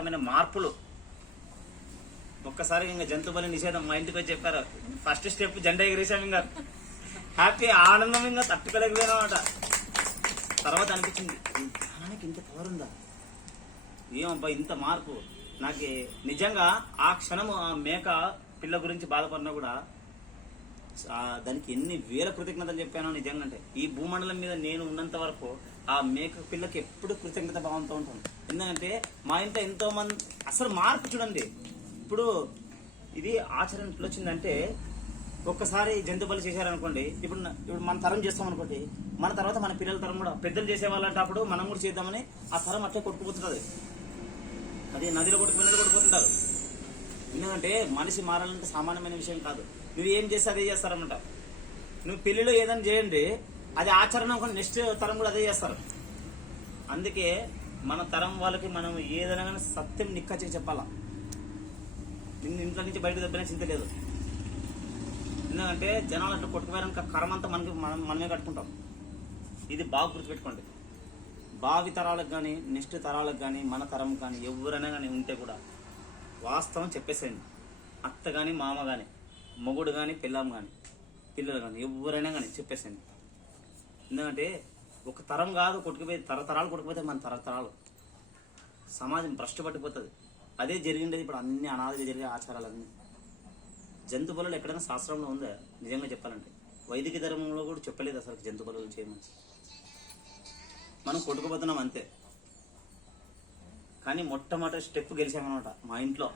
విపరీతమైన మార్పులు. ఒక్కసారి ఇంకా జంతు బలి నిషేధం మా ఇంటికి వచ్చి చెప్పారు. ఫస్ట్ స్టెప్ జెండా ఎగిరేసాం. ఇంకా హ్యాపీ ఆనందం ఇంకా తట్టుకోలేకపోయినామట. తర్వాత అనిపించింది ధ్యానానికి ఇంత పవర్ ఉందా, ఏమబ్బా ఇంత మార్పు. నాకు నిజంగా ఆ క్షణము ఆ మేక పిల్ల గురించి బాధపడినా కూడా దానికి ఎన్ని వేల కృతజ్ఞతలు చెప్పానో నిజంగా. అంటే ఈ భూమండలం మీద నేను ఉన్నంత వరకు ఆ మేక పిల్లకి ఎప్పుడు కృతజ్ఞత భావంతో ఉంటాను. ఎందుకంటే మా ఇంట్లో ఎంతో మంది అసలు మార్పు చూడండి. ఇప్పుడు ఇది ఆచరణ ఎట్లా వచ్చిందంటే, ఒక్కసారి జంతు బలి చేశారనుకోండి, ఇప్పుడు మన తరం చేస్తాం అనుకోండి, మన తర్వాత మన పిల్లల తరం కూడా పెద్దలు చేసేవాళ్ళంటే అప్పుడు మనం కూడా చేద్దామని ఆ తరం అట్లే కొట్టుకుపోతుంది. అది నదిలో కొట్టుకుపోతుంటారు. ఎందుకంటే మనిషి మారాలంటే సామాన్యమైన విషయం కాదు. నువ్వు ఏం చేస్తే అదే చేస్తారన్నమాట. నువ్వు పెళ్లిలో ఏదైనా చేయండి, అది ఆచరణ నెక్స్ట్ తరం కూడా అదే చేస్తారు. అందుకే మన తరం వాళ్ళకి మనం ఏదైనా కానీ సత్యం నిక్కచ్చి చెప్పాలా. నిన్ను ఇంట్లో నుంచి బయటకు దెబ్బనే చింత లేదు. ఎందుకంటే జనాలు అట్లా కొట్టుకుపోయాక కరమంతా మనమే కట్టుకుంటాం. ఇది బాగా గుర్తుపెట్టుకోండి. భావి తరాలకు కానీ నెక్స్ట్ తరాలకు కానీ మన తరం కానీ ఎవరైనా కానీ ఉంటే కూడా వాస్తవం చెప్పేసేయండి. అత్త కానీ మామ కానీ మొగుడు కానీ పిల్లం కానీ పిల్లలు కానీ ఎవరైనా కానీ చెప్పేసేయండి. ఎందుకంటే ఒక తరం కాదు కొట్టుకుపోయి తరతరాలు కొట్టుకుపోతే మన తరతరాలు సమాజం భ్రష్టు పట్టిపోతుంది. అదే జరిగిండేది ఇప్పుడు అన్ని అనాథగా జరిగే ఆచారాలన్నీ. జంతు బలులు ఎక్కడైనా శాస్త్రంలో ఉందా నిజంగా చెప్పాలంటే? వైదిక ధర్మంలో కూడా చెప్పలేదు అసలు జంతు బలులు చేయమని. మనం కొట్టుకుపోతున్నాం అంతే. కానీ మొట్టమొదటి స్టెప్ గెలిచామన్నమాట మా ఇంట్లో.